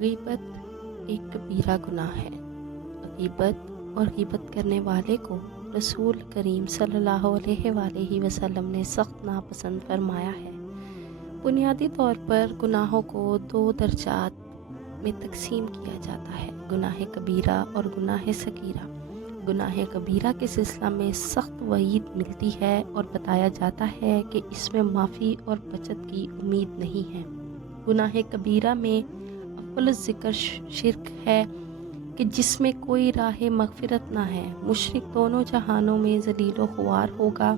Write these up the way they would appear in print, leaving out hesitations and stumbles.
غیبت ایک کبیرہ گناہ ہے۔ غیبت اور غیبت کرنے والے کو رسول کریم صلی اللہ علیہ وآلہ وسلم نے سخت ناپسند فرمایا ہے۔ بنیادی طور پر گناہوں کو 2 درجات میں تقسیم کیا جاتا ہے: گناہ کبیرہ اور گناہ صغیرہ۔ گناہ کبیرہ کے سلسلہ میں سخت وعید ملتی ہے اور بتایا جاتا ہے کہ اس میں معافی اور بچت کی امید نہیں ہے۔ گناہ کبیرہ میں اول الذکر شرک ہے کہ جس میں کوئی راہ مغفرت نہ ہے۔ مشرک دونوں جہانوں میں ذلیل و خوار ہوگا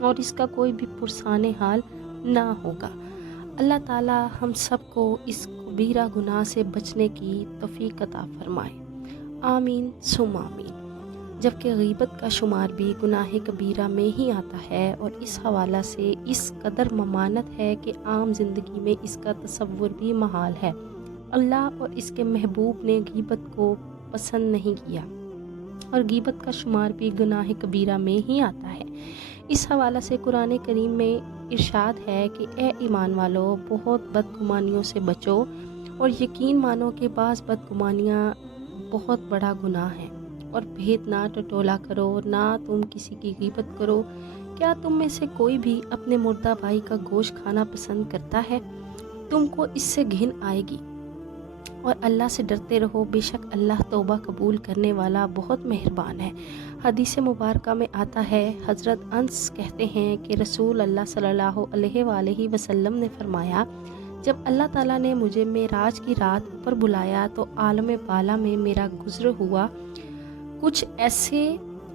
اور اس کا کوئی بھی پرسان حال نہ ہوگا۔ اللہ تعالی ہم سب کو اس کبیرہ گناہ سے بچنے کی توفیق عطا فرمائے، آمین ثم آمین۔ جبکہ غیبت کا شمار بھی گناہ کبیرہ میں ہی آتا ہے اور اس حوالہ سے اس قدر ممانعت ہے کہ عام زندگی میں اس کا تصور بھی محال ہے۔ اللہ اور اس کے محبوب نے غیبت کو پسند نہیں کیا اور غیبت کا شمار بھی گناہ کبیرہ میں ہی آتا ہے۔ اس حوالہ سے قرآن کریم میں ارشاد ہے کہ اے ایمان والو، بہت بدگمانیوں سے بچو اور یقین مانو کہ بعض بدگمانیاں بہت بڑا گناہ ہے، اور بھید نہ ٹٹولا کرو، نہ تم کسی کی غیبت کرو۔ کیا تم میں سے کوئی بھی اپنے مردہ بھائی کا گوشت کھانا پسند کرتا ہے؟ تم کو اس سے گھن آئے گی، اور اللہ سے ڈرتے رہو، بے شک اللہ توبہ قبول کرنے والا بہت مہربان ہے۔ حدیث مبارکہ میں آتا ہے، حضرت انس کہتے ہیں کہ رسول اللہ صلی اللہ علیہ وآلہ وسلم نے فرمایا، جب اللہ تعالیٰ نے مجھے معراج کی رات اوپر بلایا تو عالم بالا میں میرا گزر ہوا۔ کچھ ایسے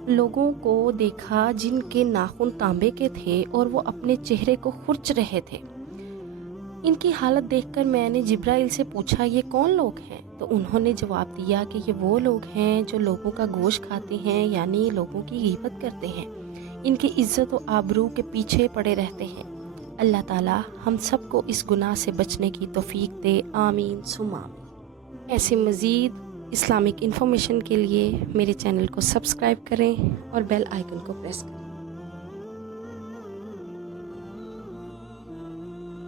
لوگوں کو دیکھا جن کے ناخن تانبے کے تھے اور وہ اپنے چہرے کو خرچ رہے تھے۔ ان کی حالت دیکھ کر میں نے جبرائیل سے پوچھا، یہ کون لوگ ہیں؟ تو انہوں نے جواب دیا کہ یہ وہ لوگ ہیں جو لوگوں کا گوشت کھاتے ہیں، یعنی لوگوں کی غیبت کرتے ہیں۔ ان کی عزت و آبرو کے پیچھے پڑے رہتے ہیں۔ اللہ تعالی ہم سب کو اس گناہ سے بچنے کی توفیق دے، آمین ثم آمین۔ ایسی مزید اسلامک انفارمیشن کے لیے میرے چینل کو سبسکرائب کریں اور بیل آئیکن کو پریس کریں۔